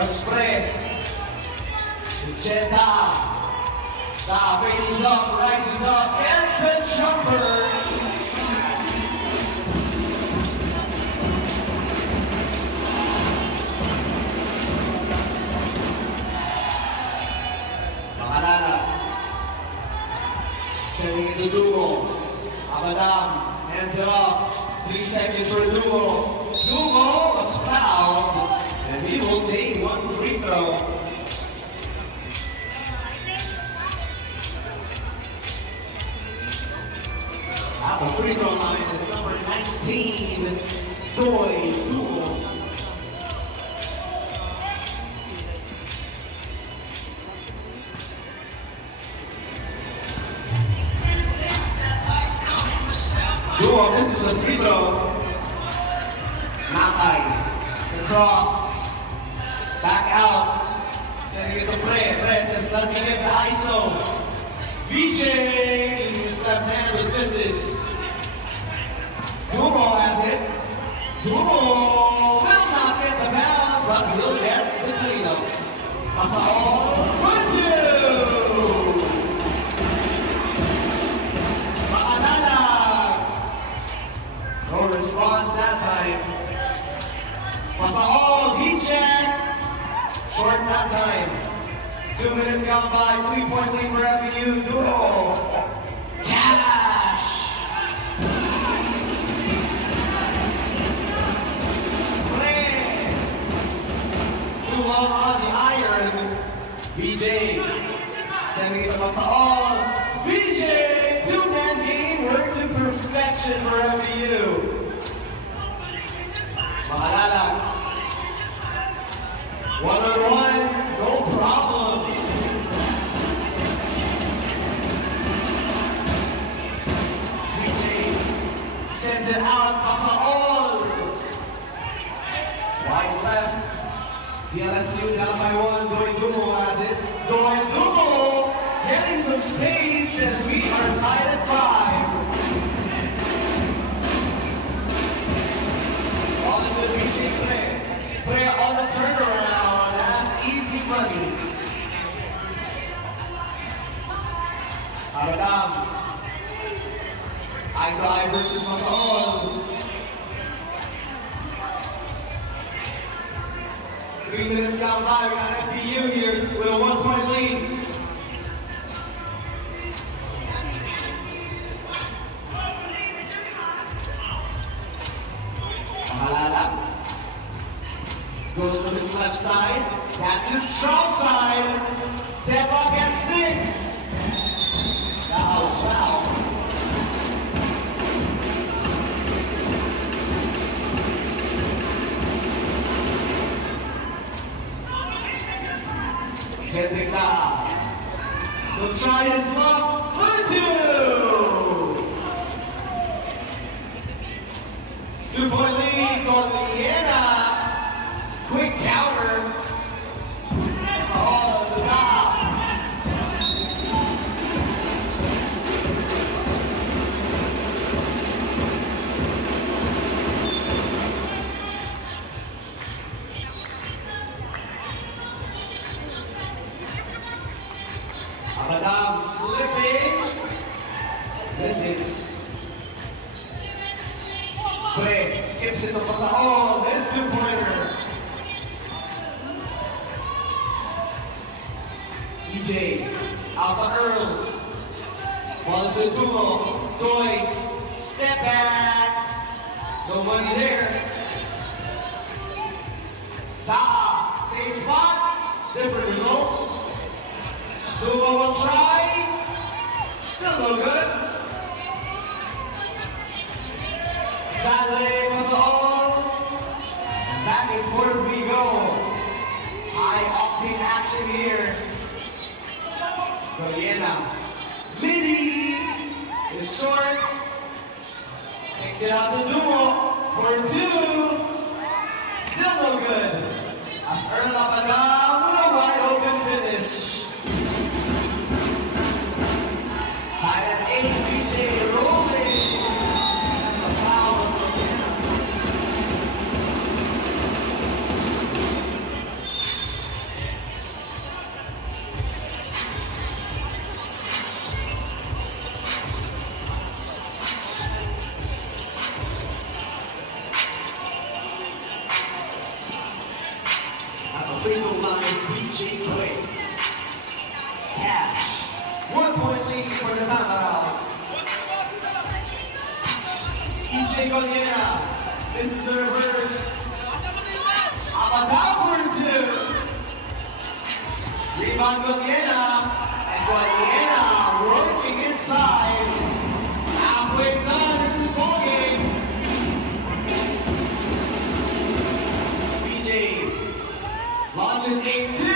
spread. Jetta. Faces up, rises up, gets the jumper. Makalala. Sending it to Dumo. Abadam hands it off. 3 seconds for Dumo. Dumo was fouled, and he will take 1 free throw. At the free throw line is number 19, Doi Dumo. Dumo, this is the free throw. Nakay. The cross. Back out. Sending it to Pre. Pre says, let me get the ISO. VJ using his left hand with misses. Dumo has it. Dumo will not get the bounce, but he'll get the cleanup. Pasao for 2. Maalala. No response that time. Pasao, he checked. Short that time. 2 minutes gone by, 3-point lead for FEU. Dumo. Cash. Pre. Too long on the iron. VJ. Sending it to Pasao. VJ, 2-man game, work to perfection for FEU. Makalala. 1-on-1, no problem. VJ sends it out, Pasao. Wide left. The LSU down by 1, Doi Dumo has it. Doi Dumo getting some space as we are tied at 5. All this with VJ Pre. Pre on the turnaround, that's easy money. Abadam. Eye to eye versus Pasao. 3 minutes gone by, we got FEU here with a 1-point lead. Mahalala goes to his left side. That's his strong side. Deadlock at 6. That was foul. Kendrick will try his luck for 2. 2-point lead, Goliena. Quick counter. That's all the Baha. Abadam slipping. This is Pre skips it to Pasao. This 2-pointer. EJ out to Earl. Ball is with Dumo. Doi. Step back. No money there. Taha. Same spot. Different result. Dumo will try. Still no good. Jadre Pasao. Back and forth we go. High octane action here. Goliena. Liddy is short. Takes it out to Dumo for 2. Still no good. As Earl Abadam with a wide open finish. Tied at 8, VJ rolling. That's a foul on Goliena. free throw line, VJ Quick. Cash. 1 point lead for the Tamaraos. EJ Goliera. This is the reverse. Abadao for 2. Rebound Goliera. And Goliera working inside. Halfway done in this ballgame. BJ launches game 2.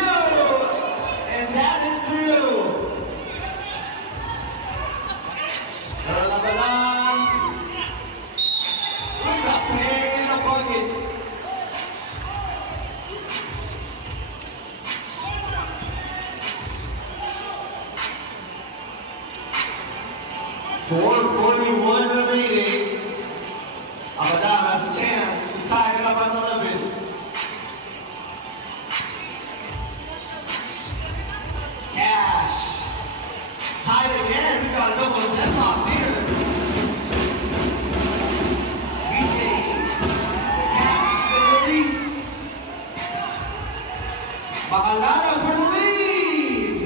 And that is through. Erlabalan with a pain in the pocket. .441 remaining. Abadam has a chance to tie it up at 11. Cash. Tied again. We got a couple of deadlocks here. BJ. Cash the release. Bakalana for the lead.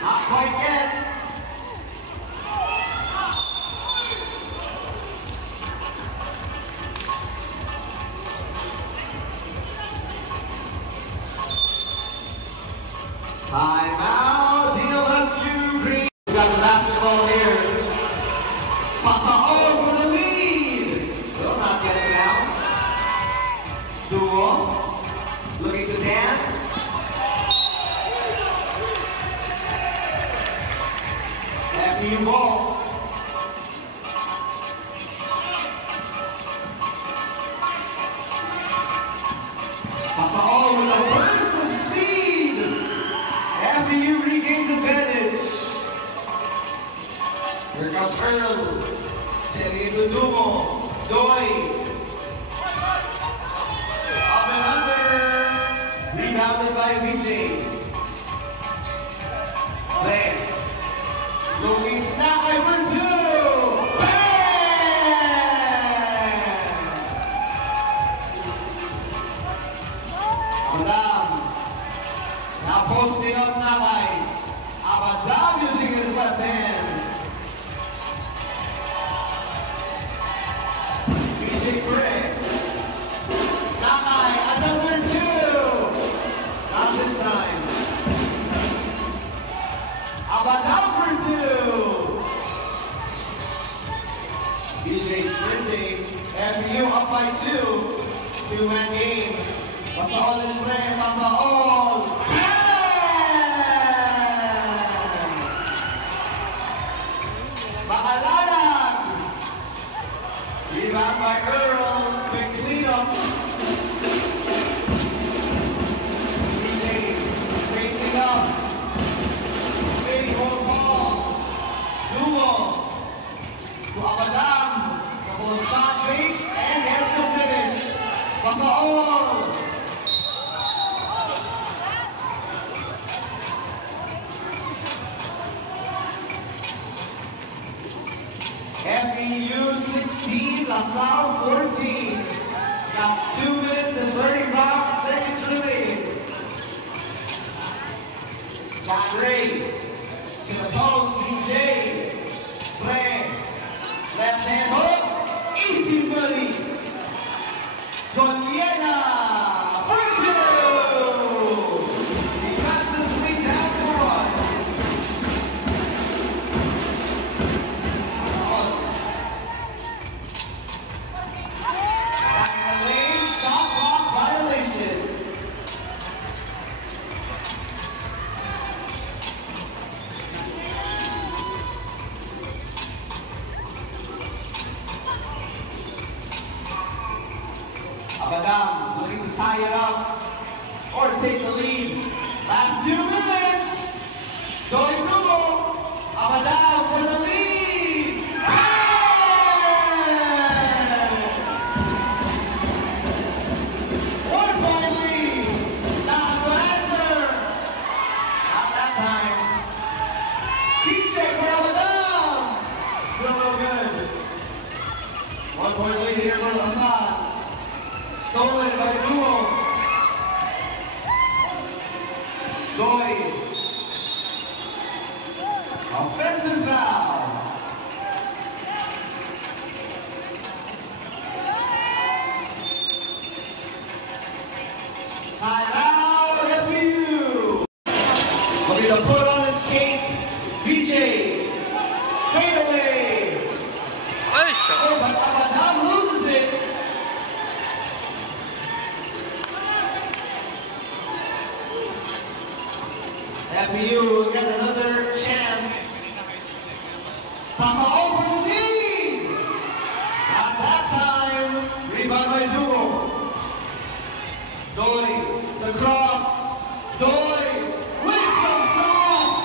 Not quite yet. Timeout, DLSU Green. We got the basketball here. Pasao for the lead. Will not get the bounce. Duo. Looking to dance. FU ball. Pasao with a burst of speed. FU regains advantage. Here comes Earl. Setting into Dumo. Doi. Up and under. Rebounded by VJ. Red. Looking snap by for 2. Bang! Abadam. Now posting up Nakay. Abadam using his left hand. BJ Craig. Nakay, another 2. Not this time. Abadam for 2. BJ sprinting. FU up by 2. 2-man game. Pasahol and Pre. Pasahol. Makalalag. Rebound by Earl. Quick cleanup. BJ facing up. Maybe won't fall. Duo. To Abadam. Couple of shot fakes and gets the finish. Pasahol. FEU 16, LaSalle 14. Now 2 minutes and 35 seconds remaining. John Ray to the post, BJ. Play. Left hand hook. Easy money. Goliera for 2. He cuts his lead down to 1. Abadam looking to tie it up or to take the lead. Last 2 minutes. Going Dumo. Abadam for the lead. Bang! 1 point lead. Not the answer. Not that time. DJ for Abadam. Still no good. 1 point lead here for LaSalle. Stolen by Duo. Goy. Offensive foul. Timeout, FU. Okay, the put on the skate. VJ. Fade away. Oh, but Abadam loses it. FU will get another chance. Pasa over the lead. At that time, rebound by Duo. Doy, the cross. Doy with some sauce.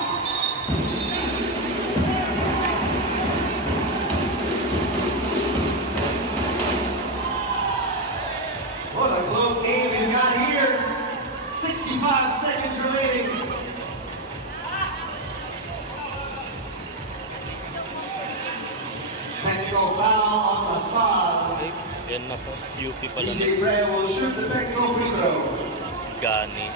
What a close game we've got here. 65 seconds remaining. Technical foul on Lasal. Yan na po, UP pala na. DJ Brea will shoot the technical free throw. Si Gani.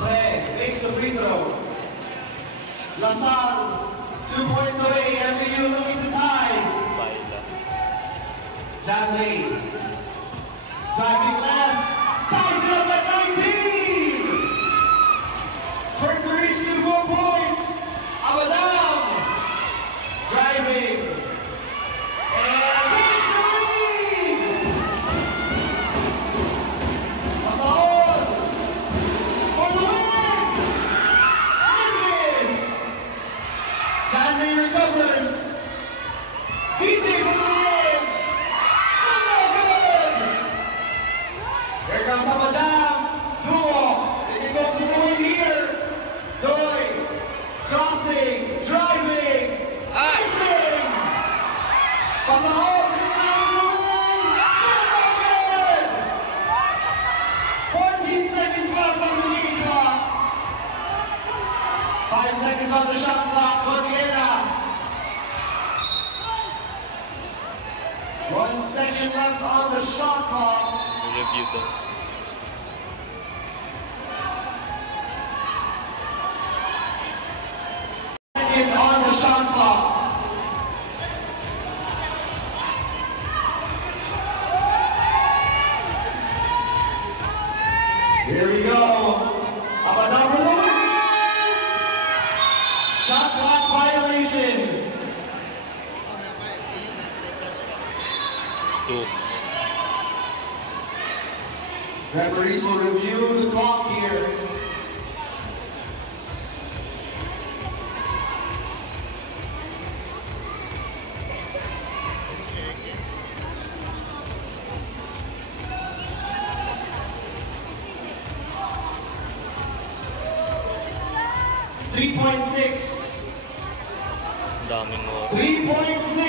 Pre makes the free throw. Lasal, 2 points away. FAU looking to tie. Baila. Jamley, driving left, ties it up at 19. First to reach 2 more points. Abadam, driving, and takes the lead. Masaon for the win. Misses. Jamley recovers. VJ for the win. Still no good. Here comes Abadam. Duo. They can go for the win here. Doy. Crossing, driving, missing! Pasahol, this time to the win! Still no good! 14 seconds left on the lead clock. 5 seconds on the shot clock, Gordiana. 1 second left on the shot clock. Review daw. On the shot clock. Here we go. Abadam for the win! Shot clock violation. 2. Referees will review the clock here. .6. Daming oras. 3.6.